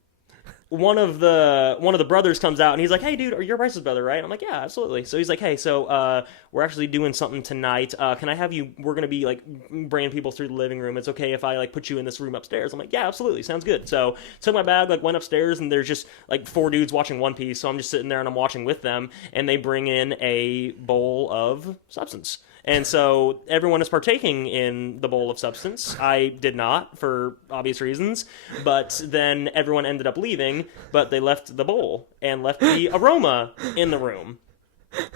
One of the brothers comes out and he's like, "Hey, dude, you're Bryce's brother, right?" I'm like, "Yeah, absolutely." So he's like, "Hey, so we're actually doing something tonight. Can I have you? We're gonna be bringing people through the living room. It's okay if I put you in this room upstairs." I'm like, "Yeah, absolutely, sounds good." So took my bag, went upstairs, and there's just 4 dudes watching One Piece. So I'm just sitting there and I'm watching with them, and they bring in a bowl of substance. And so everyone is partaking in the bowl of substance. I did not, for obvious reasons. But then everyone ended up leaving, but they left the bowl and left the aroma in the room.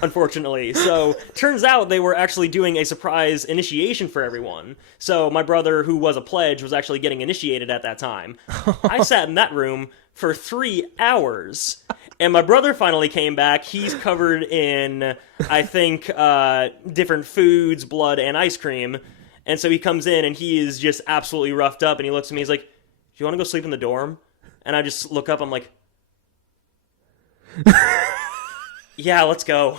unfortunately. So turns out they were actually doing a surprise initiation for everyone. So my brother, who was a pledge, was actually getting initiated at that time. I sat in that room for 3 hours. And my brother finally came back. He's covered in, I think, different foods, blood, and ice cream. And so he comes in, and he is just absolutely roughed up. And he looks at me, he's like, "Do you want to go sleep in the dorm?" And I just look up, I'm like, "Yeah, let's go."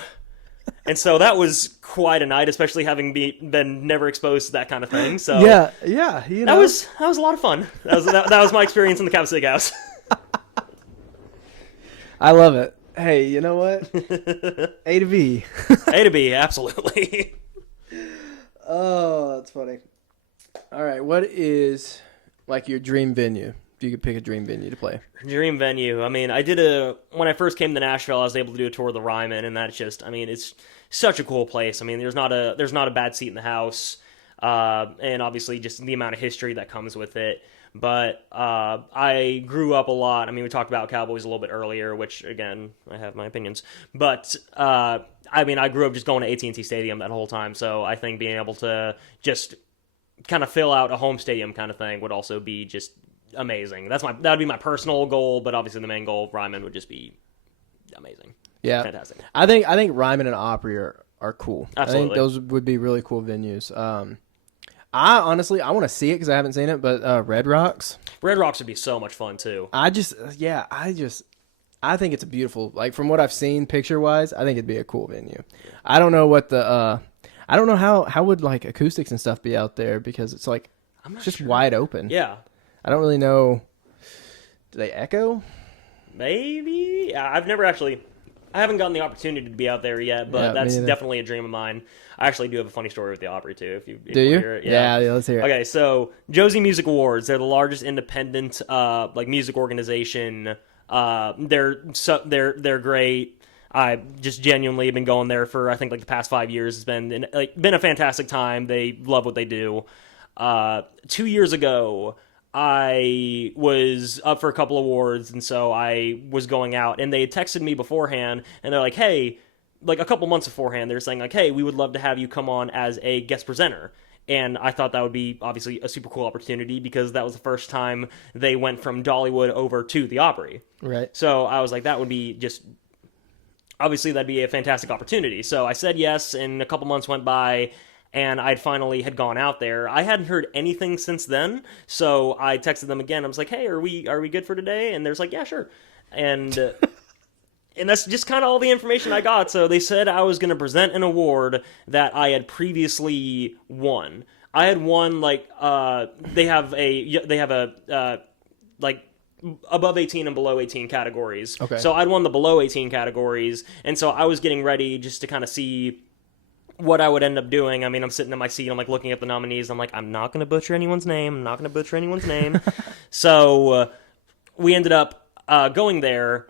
And so that was quite a night, especially having been never exposed to that kind of thing. So yeah, that was a lot of fun. That was my experience in the Cab Steakhouse. I love it. Hey, you know what? A to B. A to B, absolutely. Oh, that's funny. All right, what is like your dream venue? If you could pick a dream venue to play. Dream venue. I mean, when I first came to Nashville, I was able to do a tour of the Ryman, and that's just, I mean, it's such a cool place. I mean, there's not a bad seat in the house, and obviously just the amount of history that comes with it. But I grew up a lot. I mean, we talked about Cowboys a little bit earlier, which, again, I have my opinions. But, I mean, I grew up just going to AT&T Stadium that whole time, so I think being able to just kind of fill out a home stadium kind of thing would also be just amazing. That would be my personal goal, but obviously the main goal of Ryman would just be amazing. Yeah. Fantastic. I think Ryman and Opry are cool. Absolutely. I think those would be really cool venues. I honestly want to see it because I haven't seen it, but Red Rocks. Red Rocks would be so much fun too. I think it's a beautiful, like from what I've seen picture wise, I think it'd be a cool venue. I don't know what I don't know how would like acoustics and stuff be out there because it's like it's just wide open. Yeah. I don't really know. Do they echo? Maybe. I haven't gotten the opportunity to be out there yet, but that's definitely a dream of mine. I actually do have a funny story with the Opry too. If you do you? Hear it. Yeah, let's hear it. Okay, so Josie Music Awards. They're the largest independent like music organization. They're great. I just genuinely have been going there for I think like the past 5 years. It's been a fantastic time. They love what they do. 2 years ago, I was up for a couple awards, and so I was going out, and they had texted me beforehand, and they're like, "Hey," like a couple months beforehand, they're saying like, "Hey, we would love to have you come on as a guest presenter." And I thought that would be obviously a super cool opportunity because that was the first time they went from Dollywood over to the Opry. Right. So I was like, that would be just, obviously that'd be a fantastic opportunity. So I said yes, and a couple months went by, and I finally had gone out there. I hadn't heard anything since then, so I texted them again. I was like, "Hey, are we good for today?" And they're like, "Yeah, sure." And and that's just kind of all the information I got. So they said I was going to present an award that I had previously won. I had won like they have a like above 18 and below 18 categories. Okay. So I'd won the below 18 categories, and so I was getting ready just to kind of see what I would end up doing. I mean, I'm sitting in my seat, I'm like looking at the nominees, I'm like, I'm not going to butcher anyone's name, So we ended up going there.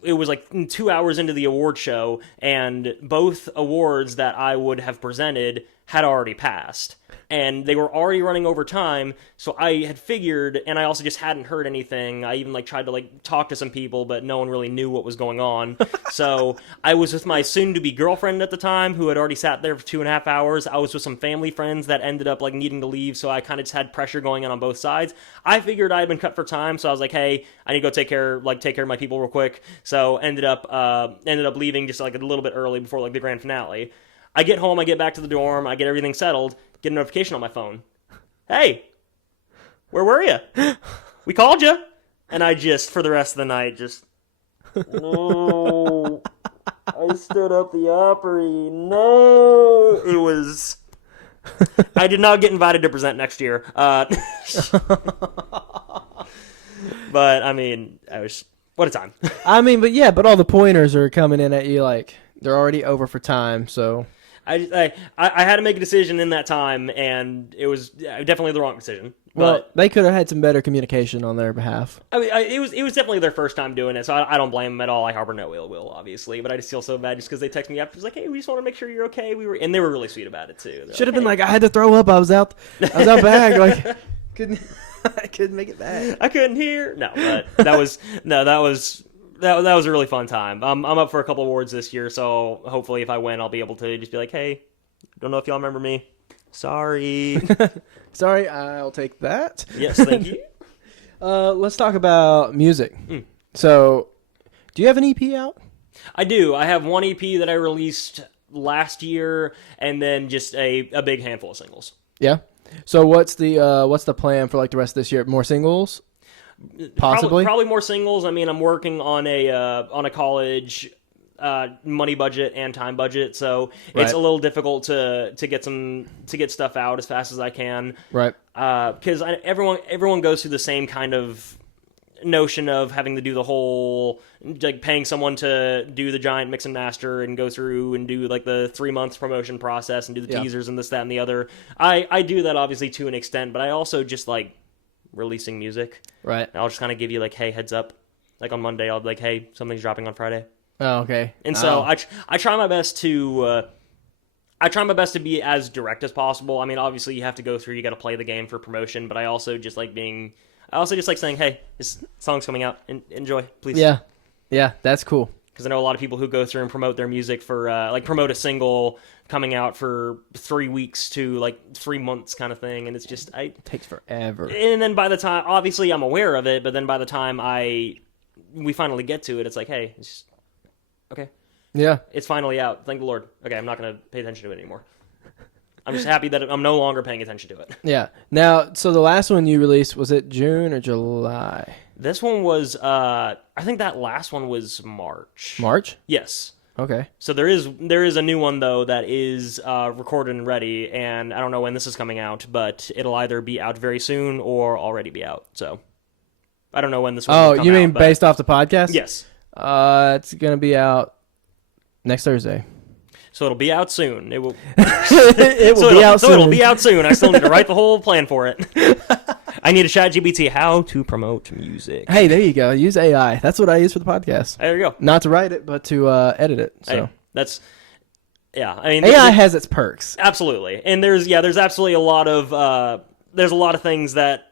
It was like 2 hours into the award show, and both awards that I would have presented had already passed. And they were already running over time, so I had figured, and I also just hadn't heard anything. I even tried to talk to some people, but no one really knew what was going on. So I was with my soon-to-be girlfriend at the time, who had already sat there for 2.5 hours. I was with some family friends that ended up needing to leave, so I kind of just had pressure going on both sides. I figured I had been cut for time, so I was like, "Hey, I need to go take care of my people real quick." So ended up leaving just a little bit early before the grand finale. I get home, I get back to the dorm, I get everything settled, get a notification on my phone. "Hey, where were you? We called you." And I just, for the rest of the night, no, I stood up the Opry. No, it was. I did not get invited to present next year. But I mean, what a time. I mean, but all the pointers are coming in at you they're already over for time, so. I had to make a decision in that time, and it was definitely the wrong decision. Well, they could have had some better communication on their behalf. I mean, it was definitely their first time doing it, so I don't blame them at all. I harbor no ill will, obviously, but I just feel so bad just because they texted me after. It was like, "Hey, we just want to make sure you're okay." And they were really sweet about it too. Should have been "I had to throw up. I was out back. I couldn't make it back. I couldn't hear. No, but that was that was a really fun time. I'm up for a couple awards this year, so hopefully if I win, I'll be able to just be like, hey, don't know if y'all remember me. Sorry. Sorry, I'll take that. Yes, thank you. Let's talk about music. So, do you have an EP out? I do. I have one EP that I released last year, and then just a big handful of singles. Yeah. So what's the plan for like the rest of this year? More singles? Possibly. Probably more singles. I mean, I'm working on a college money budget and time budget, so it's a little difficult to get stuff out as fast as I can. Right. Because everyone goes through the same kind of notion of having to do the whole, like, paying someone to do the giant mix and master and go through and do like the 3 months promotion process and do the teasers and this, that, and the other. I do that obviously to an extent, but I also just like releasing music. Right. I'll just kind of give you like, hey, heads up. Like on Monday, I'll be like, hey, something's dropping on Friday. Oh, okay. And so I try my best to be as direct as possible. I mean, obviously you have to go through, you got to play the game for promotion, but I also just like saying, hey, this song's coming out, enjoy, please. Yeah. Yeah, that's cool. Because I know a lot of people who go through and promote their music for, like, promote a single coming out for 3 weeks to, like, 3 months kind of thing, and it's just, it takes forever. And then by the time, obviously I'm aware of it, but then by the time we finally get to it, it's like, hey, it's just, okay. Yeah. It's finally out, thank the Lord. Okay, I'm not going to pay attention to it anymore. I'm just happy that I'm no longer paying attention to it. Yeah. Now, so the last one you released, was it June or July? This one was, I think that last one was March. March? Yes. Okay. So there is a new one, though, that is recorded and ready, and I don't know when this is coming out, but it'll either be out very soon or already be out. So I don't know when this one will come out. Oh, you mean based off the podcast? Yes. It's going to be out next Thursday. So it'll be out soon. It will. It'll be out soon. I still need to write the whole plan for it. I need a ChatGPT how to promote music. Hey, there you go. Use AI. That's what I use for the podcast. There you go. Not to write it, but to edit it. So hey, that's I mean, AI has its perks. Absolutely, and there's absolutely a lot of things that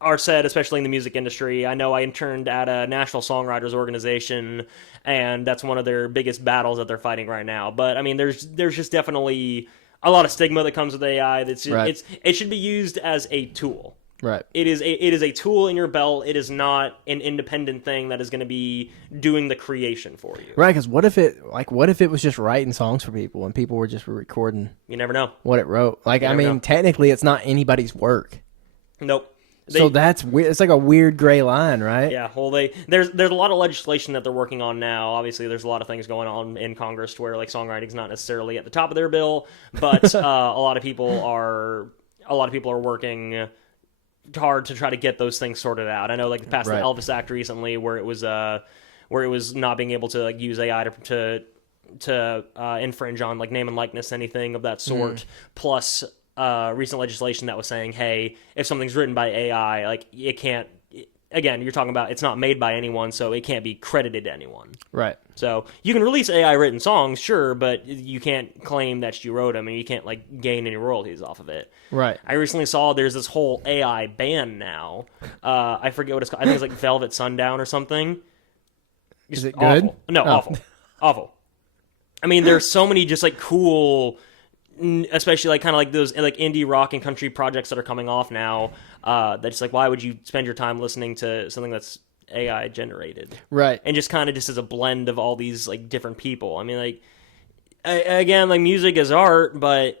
are said, especially in the music industry. I know I interned at a national songwriters organization, and that's one of their biggest battles that they're fighting right now. But I mean, there's just definitely a lot of stigma that comes with AI. That's it should be used as a tool. Right. It is a tool in your belt. It is not an independent thing that is going to be doing the creation for you. Right. Because what if it was just writing songs for people and people were just recording? You never know what it wrote. Technically, it's not anybody's work. Nope. So that's weird. It's like a weird gray line, right? Yeah. Well, there's a lot of legislation that they're working on now. Obviously, there's a lot of things going on in Congress where like songwriting's not necessarily at the top of their bill, but a lot of people are working hard to try to get those things sorted out. I know, like, passed the Elvis Act recently, where it was not being able to like use AI to infringe on like name and likeness, anything of that sort. Plus, recent legislation that was saying, hey, if something's written by AI, like, it can't. Again, you're talking about it's not made by anyone, so it can't be credited to anyone. Right. So you can release AI-written songs, sure, but you can't claim that you wrote them, and you can't like gain any royalties off of it. Right. I recently saw there's this whole AI ban now. I forget what it's called. I think it's like Velvet Sundown or something. Is it good? Awful. No, awful. Awful. I mean, there's so many just like cool, especially like kind of like those like indie rock and country projects that are coming off now. That's like, why would you spend your time listening to something that's AI generated? Right. And just kind of just as a blend of all these like different people. I mean, like, again, like, music is art, but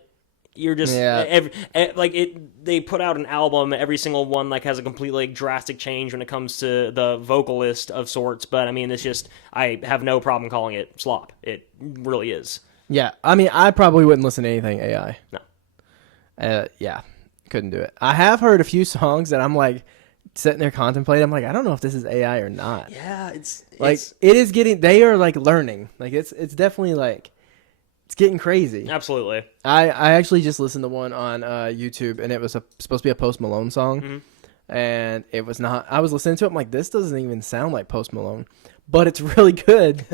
you're just they put out an album, every single one like has a completely like drastic change when it comes to the vocalist of sorts. But I mean, it's just, I have no problem calling it slop. It really is. Yeah, I mean, I probably wouldn't listen to anything AI. No. Yeah, couldn't do it. I have heard a few songs that I'm like sitting there contemplating. I'm like, I don't know if this is AI or not. Yeah, it is getting. They are like learning. Like it's definitely like it's getting crazy. Absolutely. I actually just listened to one on YouTube, and it was supposed to be a Post Malone song, and it was not. I was listening to it. I'm like, this doesn't even sound like Post Malone, but it's really good,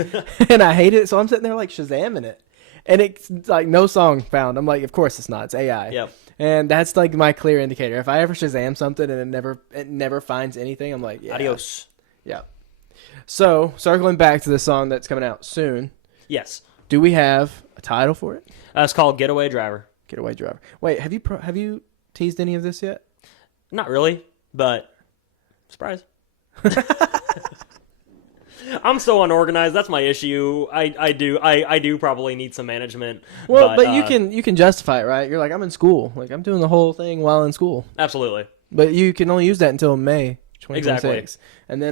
and I hate it. So I'm sitting there like Shazamming it. And it's like no song found. I'm like, of course it's not. It's AI. Yep. And that's like my clear indicator. If I ever Shazam something and it never finds anything, I'm like, yeah. Adios. Yeah. So, circling back to the song that's coming out soon, Yes. do we have a title for it? It's called Getaway Driver. Getaway Driver. Wait, have you teased any of this yet? Not really, but surprise. I'm so unorganized. That's my issue. I do probably need some management. Well, but you can justify it, right? You're like, I'm in school. Like, I'm doing the whole thing while in school. Absolutely. But you can only use that until May 2026. Exactly. And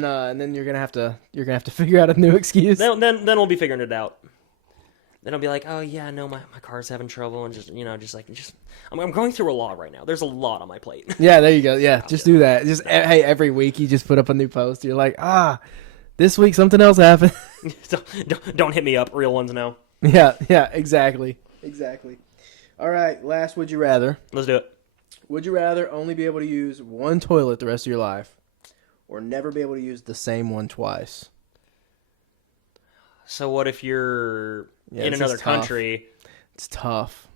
then you're gonna have to figure out a new excuse. Then we'll be figuring it out. Then I'll be like, oh yeah, no, my car's having trouble, and I'm going through a lot right now. There's a lot on my plate. Yeah, there you go. Yeah, just do that. Just hey, every week you just put up a new post. You're like, this week something else happened. Don't hit me up, real ones now. Yeah, exactly. All right, last would you rather? Let's do it. Would you rather only be able to use one toilet the rest of your life, or never be able to use the same one twice? So what if you're in this another is tough. country? It's tough.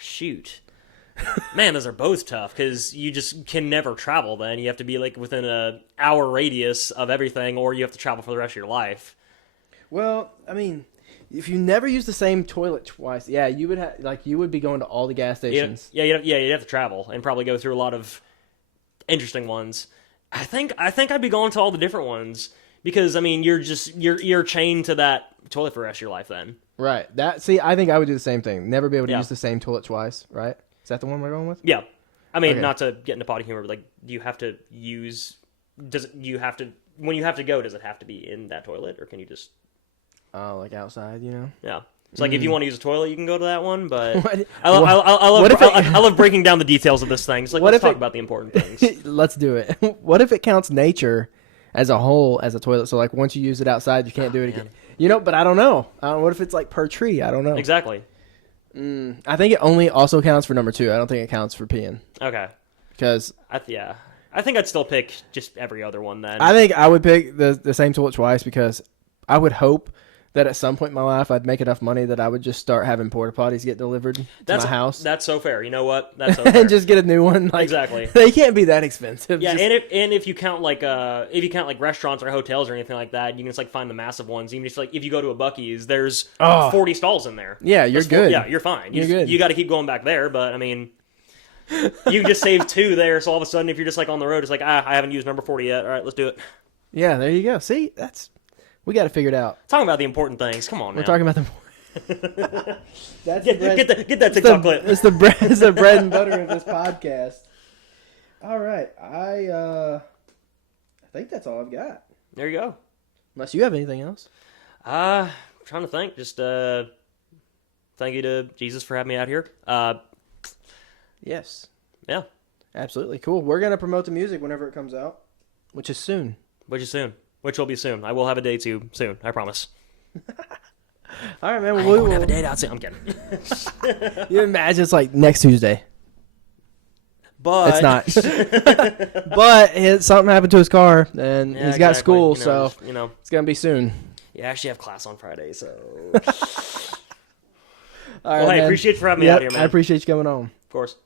Shoot. Man, those are both tough because you just can never travel then. You have to be like within an hour radius of everything, or you have to travel for the rest of your life. Well, I mean, if you never use the same toilet twice, yeah, you would be going to all the gas stations. You'd have to travel and probably go through a lot of interesting ones. I think I'd be going to all the different ones because I mean you're chained to that toilet for the rest of your life then. Right. I think I would do the same thing. Never be able to use the same toilet twice, right? Is that the one we're going with? Yeah. I mean, Okay. not to get into potty humor, but like, do you have to when you have to go, does it have to be in that toilet, or can you just... Oh, like outside, you know? Yeah. It's like if you want to use a toilet, you can go to that one, but What- I love breaking down the details of this thing. It's like, let's talk about the important things. Let's do it. What if it counts nature as a whole as a toilet? So, like, once you use it outside, you can't do it again. You know, but I don't know. What if it's like per tree? I don't know. Exactly. I think it only also counts for number 2. I don't think it counts for peeing. Okay. Because I think I'd still pick just every other one then. I think I would pick the same toilet twice because I would hope that at some point in my life I'd make enough money that I would just start having porta potties get delivered to my house. That's so fair. You know what? That's so fair. And just get a new one. Like, exactly. They can't be that expensive. Yeah, Just- and if you count like restaurants or hotels or anything like that, you can just like find the massive ones. Even just like if you go to a Buc-ee's, there's 40 stalls in there. Yeah, you're good. Yeah, you're fine. You're good. You got to keep going back there, but I mean, you can just save 2 there. So all of a sudden, if you're just like on the road, it's like I haven't used number 40 yet. All right, let's do it. Yeah, there you go. See, we got to figure it out. Talking about the important things. Come on, We're now. talking about the. That's Get that TikTok clip. It's the bread and butter of this podcast. All right, I think that's all I've got. There you go. Unless you have anything else. Trying to think. Just thank you to Jesus for having me out here. Yes. Yeah. Absolutely. Cool. We're going to promote the music whenever it comes out, which is soon. Which will be soon. I will have a day soon. I promise. All right, man. I won't have a date out soon. I'm kidding. You imagine it's like next Tuesday. But It's not. But something happened to his car, and he's got school, so it's going to be soon. You actually have class on Friday, so... All right, Well, hey, man. appreciate you for having me out here, man. I appreciate you coming on. Of course.